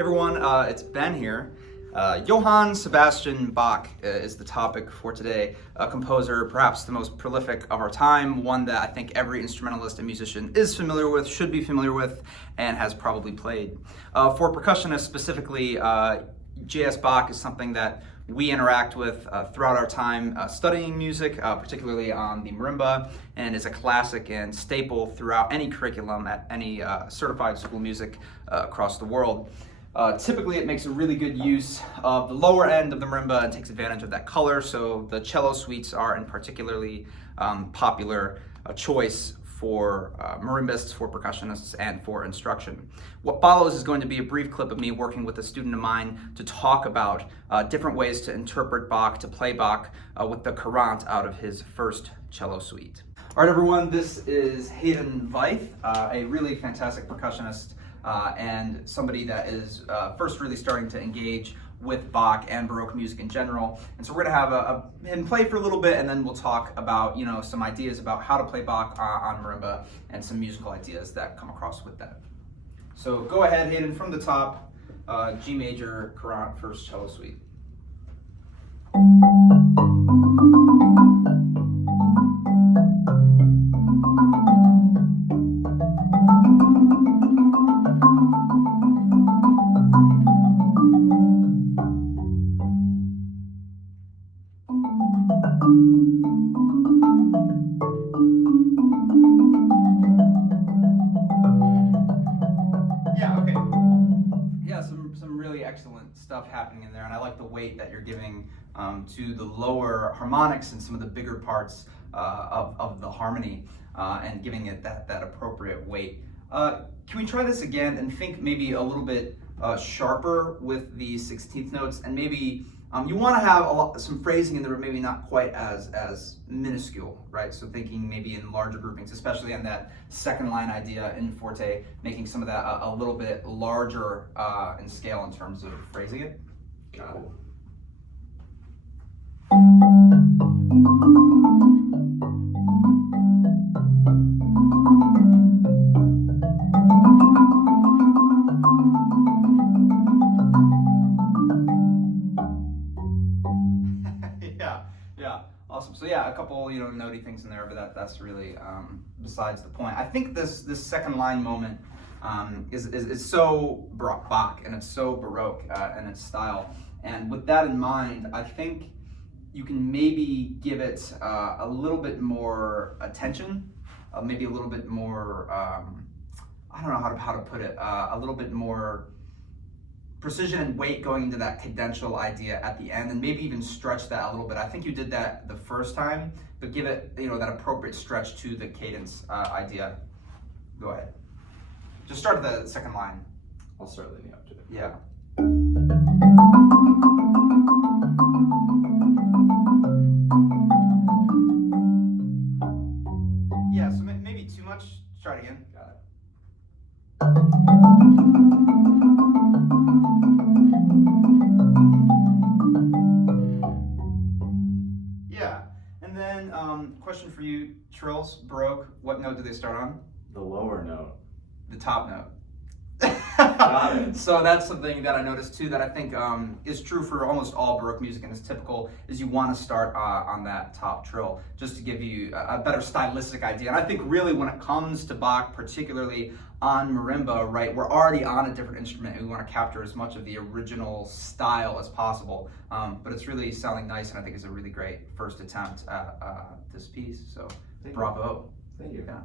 Everyone, it's Ben here. Johann Sebastian Bach is the topic for today. A composer, perhaps the most prolific of our time, one that I think every instrumentalist and musician is familiar with, should be familiar with, and has probably played. For percussionists specifically, J.S. Bach is something that we interact with throughout our time studying music, particularly on the marimba, and is a classic and staple throughout any curriculum at any certified school of music across the world. Typically it makes a really good use of the lower end of the marimba and takes advantage of that color, so the cello suites are in particularly popular choice for marimbas, for percussionists, and for instruction. What follows is going to be a brief clip of me working with a student of mine to talk about different ways to interpret Bach, to play Bach with the Courante out of his first cello suite. All right, everyone, this is Haydn Veith, a really fantastic percussionist and somebody that is first really starting to engage with Bach and Baroque music in general. And so we're gonna have him play for a little bit, and then we'll talk about, some ideas about how to play Bach on marimba and some musical ideas that come across with that. So go ahead, Haydn, from the top, G major, Courante, first cello suite. Some really excellent stuff happening in there, and I like the weight that you're giving to the lower harmonics and some of the bigger parts of the harmony, and giving it that appropriate weight. Can we try this again and think maybe a little bit sharper with the 16th notes, and maybe you want to have some phrasing in there, but maybe not quite as minuscule, right? So thinking maybe in larger groupings, especially on that second line idea in forte, making some of that a little bit larger in scale in terms of phrasing it. Got it. Yeah, awesome. So yeah, a couple notey things in there, but that's really besides the point. I think this second line moment is so Bach, and it's so Baroque in its style. And with that in mind, I think you can maybe give it a little bit more attention, maybe a little bit more, I don't know how to put it, a little bit more precision and weight going into that cadential idea at the end, and maybe even stretch that a little bit. I think you did that the first time, but give it that appropriate stretch to the cadence idea. Go ahead. Just start at the second line. I'll start leading up to it. Yeah. Yeah, so maybe too much. Try it again. Got it. Yeah, and then question for you, trills, Baroque, what note do they start on? The lower note. The top note. Got it. So that's something that I noticed too, that I think is true for almost all Baroque music, and is typical, is you want to start on that top trill, just to give you a better stylistic idea. And I think really when it comes to Bach, particularly on marimba, right, we're already on a different instrument, and we want to capture as much of the original style as possible. But it's really sounding nice, and I think it's a really great first attempt at this piece. So bravo. Thank you. Yeah.